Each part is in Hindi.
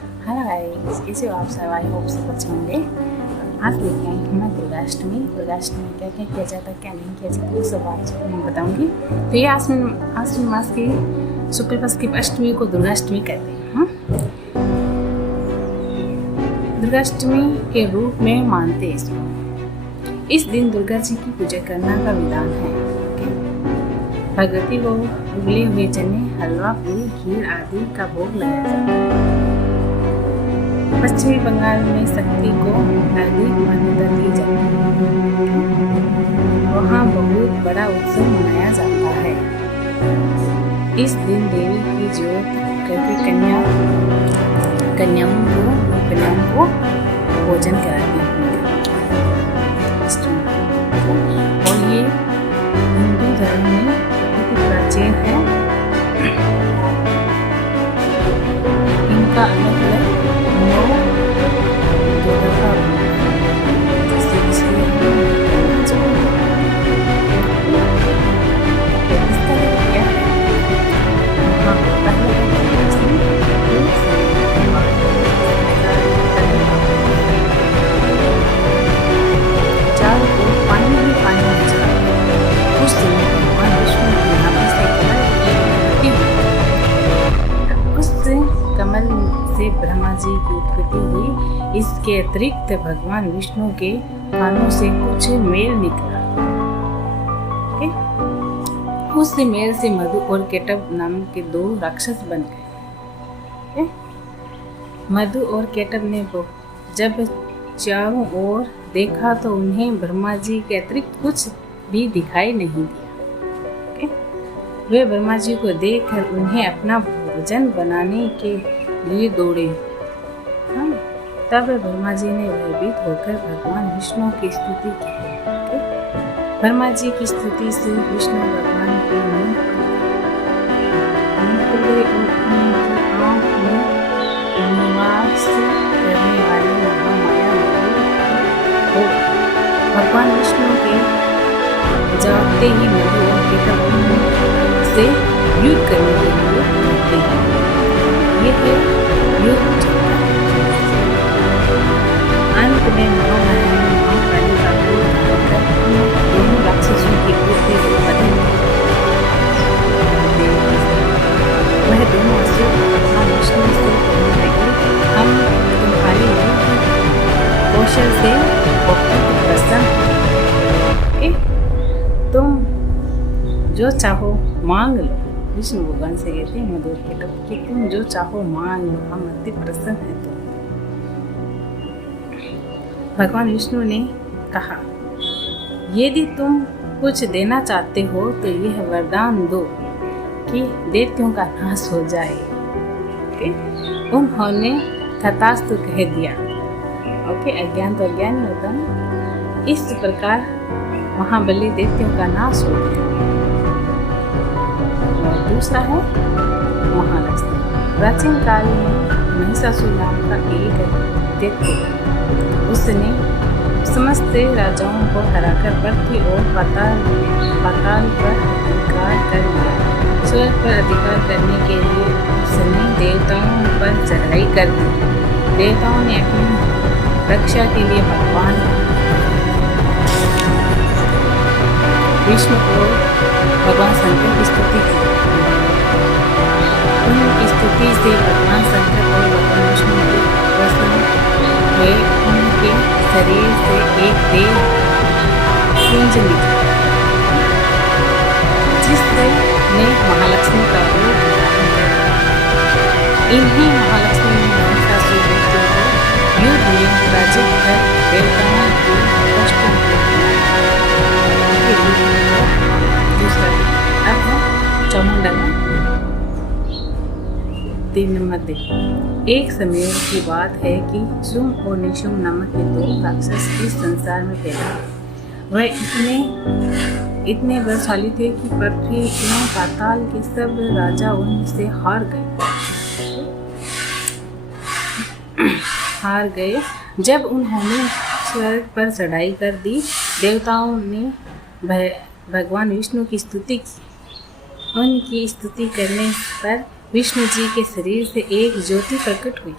हेलो गाइस, कैसे हो आप सब? आई होप सब अच्छे होंगे। आज लेके आई हूँ मैं दुर्गाष्टमी क्या क्या किया जाता है, क्या नहीं किया जाता, वो सब आज मैं बताऊँगी। तो ये आश्विन मास की शुक्ल पक्ष की अष्टमी को दुर्गाष्टमी कहते हैं। दुर्गाष्टमी के रूप में मानते हैं इसको। इस दिन दुर्गा जी की पूजा करना का विधान है। भगवती को उबले हुए चने, हलवा, पूरी, खीर आदि का भोग लगाया जाता है। पश्चिमी बंगाल में शक्ति को अधिक मान्यता दी जाती है। वहाँ बहुत बड़ा उत्सव मनाया जाता है। इस दिन देवी की जोत करके कन्याओं को भोजन कराती है। और ये हिंदू धर्म में बहुत प्राचीन है। इनका अलग अलग कमल से ब्रह्मा जी की उत्पत्ति हुई। इसके अतिरिक्त भगवान विष्णु के कानों से कुछ मेल निकला। उस मेल से मधु और केटव नाम के दो राक्षस बन गए। मधु और केटव ने जब चारों ओर देखा तो उन्हें ब्रह्मा जी के अतिरिक्त कुछ भी दिखाई नहीं दिया। वे ब्रह्मा जी को देखकर उन्हें अपना भोजन बनाने के लिए दौड़े। तब ब्रह्मा जी ने भयभीत होकर भगवान विष्णु की स्तुति की। ब्रह्मा जी की स्तुति से विष्णु भगवान के मुंह खुले और उनकी आंख में निवास करने वाली महामाया हो। भगवान विष्णु के जागते ही मधु और केटव से युद्ध करने के लिए कहते हैं। यह युद्ध अंत में महामाया ने महाकाली का रूप लेकर दोनों राक्षसों की बुद्धि को बदल वह दोनों असुर भगवान विष्णु से कहने लगे, हम तुम्हारे कौशल से बहुत प्रसन्न हैं। तुम जो चाहो मांग लो। विष्णु भगवान से कहते हैं मधु के केटव कि तुम जो चाहो मांग लो, हम अति प्रसन्न हैं। तो भगवान विष्णु ने कहा, यदि तुम कुछ देना चाहते हो तो यह वरदान दो कि दैत्यों का नाश हो जाए। उन्होंने तथास्तु कह दिया। अज्ञान तो अज्ञान ही होता है। इस प्रकार महाबली दैत्यों का नाश हो गया। और दूसरा है महालक्ष्मी। प्राचीन काल में महिषासुर नाम का एक दैत्य, उसने समस्त राजाओं को हराकर पृथ्वी और पाताल पर अधिकार कर लिया। स्वर्ग पर अधिकार करने के लिए उसने देवताओं पर चढ़ाई कर दी। देवताओं ने अपनी रक्षा के लिए भगवान विष्णु को भगवान शंकर की स्तुति की। उनकी स्तुति से भगवान शंकर और भगवान विष्णु के प्रसन्न हुए। उनके शरीर से एक देव पुंज निकला, जिसने महालक्ष्मी का रूप धारण किया। इन्हीं महालक्ष्मी ने महिषासुर दैत्य को युद्ध में पराजित कर देवताओं को कष्ट दूसरा अब है चामुंडा 3 नंबर देखो। एक समय की बात है कि शुम और निशुम नामक के दो राक्षस इस संसार में पैदा हुए। वह इतने बलशाली थे कि पृथ्वी एवं पाताल के सब राजा उनसे हार गए। जब उन्होंने स्वर्ग पर चढ़ाई कर दी, देवताओं ने भगवान विष्णु की स्तुति की। उनकी स्तुति करने पर विष्णु जी के शरीर से एक ज्योति प्रकट हुई।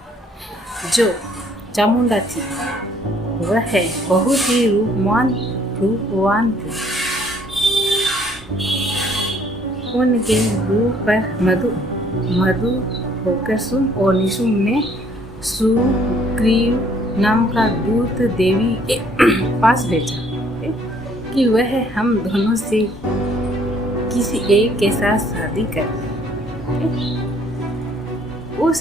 जो चामुंडा थी वह बहुत ही रूपवान थी। उनके रूप पर मधु होकर सुम और निशुम ने सुग्रीव नाम का दूत देवी के पास भेजा कि वह हम दोनों से किसी एक के साथ शादी कर ले। उस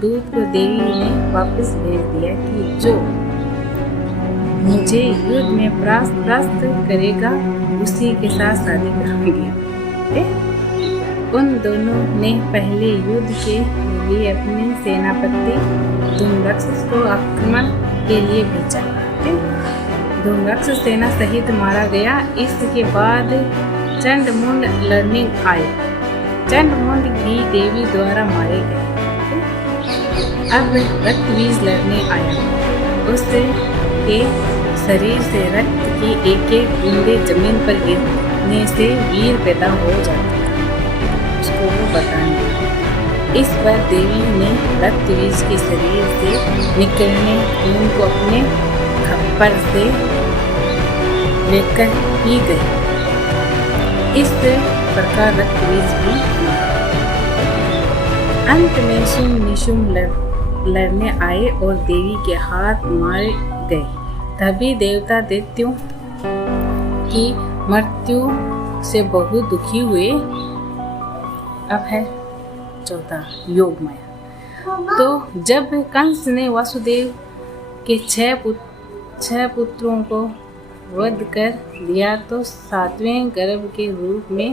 दूत को देवी ने वापस भेज दिया कि जो मुझे युद्ध में परास्त करेगा उसी के साथ शादी करूंगी। उन दोनों ने पहले युद्ध के लिए अपने सेनापति धूम्राक्ष को आक्रमण के लिए भेजा। धूम्राक्ष सेना सहित मारा गया। इसके बाद चंडमुंड लड़ने आए। चंडमुंड भी देवी द्वारा मारे गए। अब रक्तबीज लड़ने आया। उसके शरीर से रक्त की एक एक बूंदे जमीन पर गिरने से वीर पैदा हो जाते हैं, उसको वो बताने। इस पर देवी ने रक्तबीज के शरीर से निकलने खून को अपने खप्पर से लेकर पी गई। इस प्रकार रक्तबीज भी अंत में निशुम लड़ने आए और देवी के हाथ मारे गए। तभी देवता दैत्यों की मृत्यु से बहुत दुखी हुए। अब है 14 योग माया। तो जब कंस ने वासुदेव के 6 पुत्रों को वध कर दिया तो 7वें गर्भ के रूप में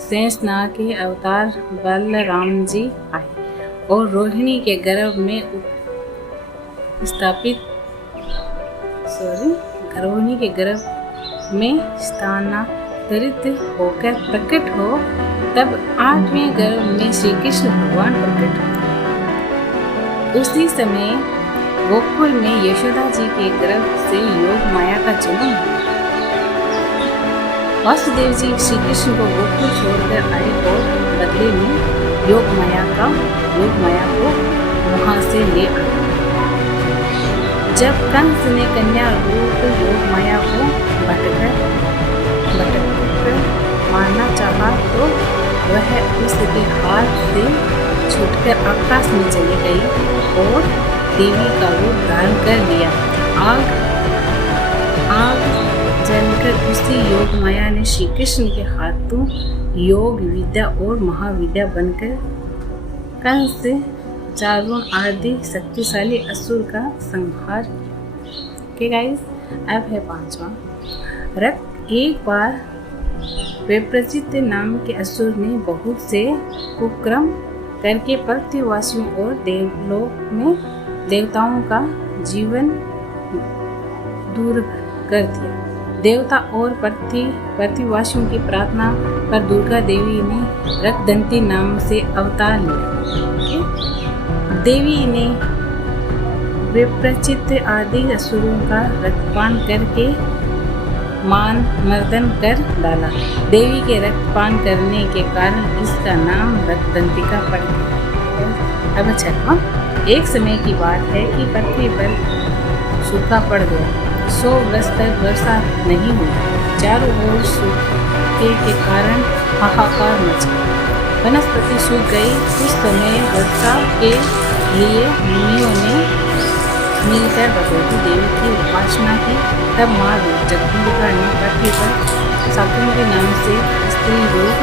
शेषनाग के अवतार बलराम जी आए और रोहिणी के गर्भ में रोहिणी के गर्भ में स्थानांतरित होकर प्रकट हो। तब 8वें गर्भ में श्री कृष्ण भगवान प्रकट हुए। उसी समय गोकुल में यशोदा जी के गर्भ से योग माया का जन्म हुआ। वासुदेव जी श्री कृष्ण को गोकुल छोड़कर आए और बदले में योग माया को वहां से ले आए। जब कंस ने कन्या रूप योग माया को भटकर मारना चाहा तो वह उसके हाथ से छूटकर आकाश में चली गई और देवी का रूप धारण कर लिया। आग जलकर उसी योग माया ने श्री कृष्ण के हाथों योग विद्या और महाविद्या बनकर कंस चारुण आदि शक्तिशाली असुर का संहार किया। गाइस, अब है 5वां। एक बार विप्रचित नाम के असुर ने बहुत से कुक्रम करके पृथ्वीवासियों और देवलोक में देवताओं का जीवन दूर कर दिया। देवता और पृथ्वीवासियों की प्रार्थना पर दुर्गा देवी ने रक्तदंती नाम से अवतार लिया। देवी ने विप्रचित आदि असुरों का रक्तपान करके मर्दन कर डाला। देवी के रक्तपान करने के कारण इसका नाम रक्तदंतिका पड़ गया। अब 6वां। एक समय की बात है कि पृथ्वी पर सूखा पड़ गया। 100 वर्ष तक वर्षा नहीं हुई। चारों ओर सूखे के कारण हाहाकार मच गया। वनस्पति सूख गई। उस समय वर्षा के लिए मुनियों ने मिलकर भगवती देवी की उपासना की। तब माँ जगदम्बिका ने पृथ्वी पर शाकुंतली नाम से स्त्री रूप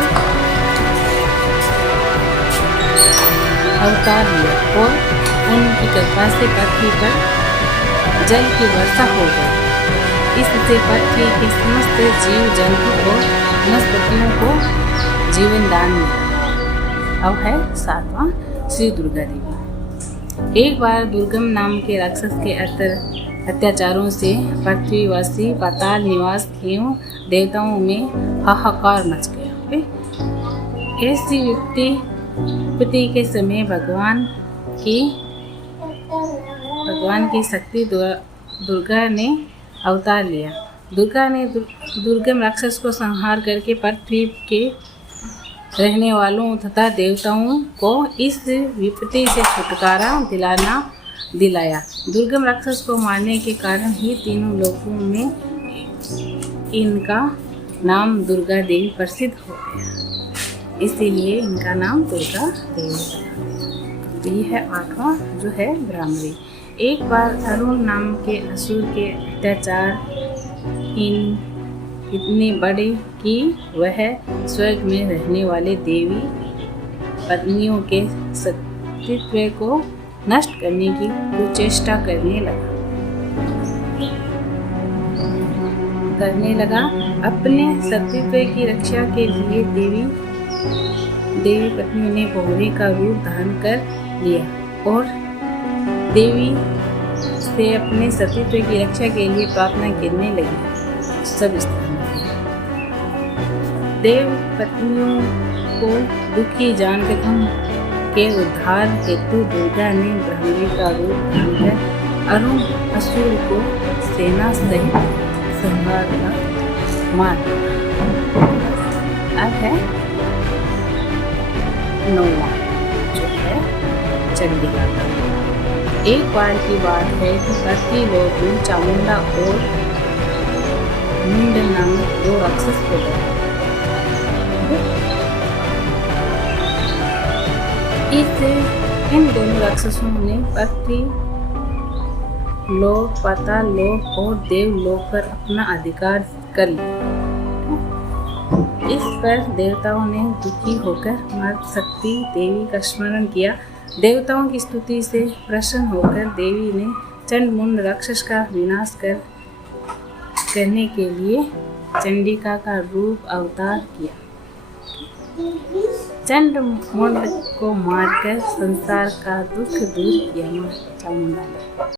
अवतार लिया और उनकी कृपा से पृथ्वी पर जल की वर्षा हो गई। इससे पृथ्वी के समस्त जीव जंतु और वनस्पतियों को जीवन दान मिला। अब है 7वां, श्री दुर्गा देवी। एक बार दुर्गम नाम के राक्षस के अत्याचारों से पृथ्वीवासी पाताल निवास एवं देवताओं में हाहाकार मच गया। ऐसी विपत्ति के समय भगवान की शक्ति दुर्गा ने अवतार लिया। दुर्गा ने दुर्गम राक्षस को संहार करके पृथ्वी के रहने वालों तथा देवताओं को इस विपत्ति से छुटकारा दिलाना दिलाया। दुर्गम राक्षस को मारने के कारण ही तीनों लोगों में इनका नाम दुर्गा देवी प्रसिद्ध हो गया, इसीलिए इनका नाम दुर्गा देवी है। तो ये है 8वां जो है भ्रामरी। एक बार अरुण नाम के असुर के अत्याचार इतने बड़े कि वह स्वर्ग में रहने वाले देवी पत्नियों के सतीत्व को नष्ट करने की कुचेष्टा करने लगा। अपने सतीत्व की रक्षा के लिए देवी पत्नी ने भौरे का रूप धारण कर लिया और देवी से अपने सतीत्व की रक्षा के लिए प्रार्थना करने लगी। सब स्थान देव पत्नियों को दुखी जानकर उनके उद्धार हेतु दुर्गा ने भ्रामरी का रूप धारण कर अरुण असुर को सेना सहित संहार कर मार दिया। अब है 9वां जो है चंडिका का। एक बार की बात है कि पृथ्वी लोक में चामुंडा और मुंड नामक 2 राक्षस हो गए। इन दोनों राक्षसों ने पृथ्वी लोक, पाताल लोक और देवलोक पर अपना अधिकार कर लिया। इस पर देवताओं ने दुखी होकर माता शक्ति देवी का स्मरण किया। देवताओं की स्तुति से प्रसन्न होकर देवी ने चंड-मुंड राक्षस का विनाश करने के लिए चंडिका का रूप अवतार किया। चंड-मुंड को मारकर संसार का दुख दूर किया चामुंडा ने।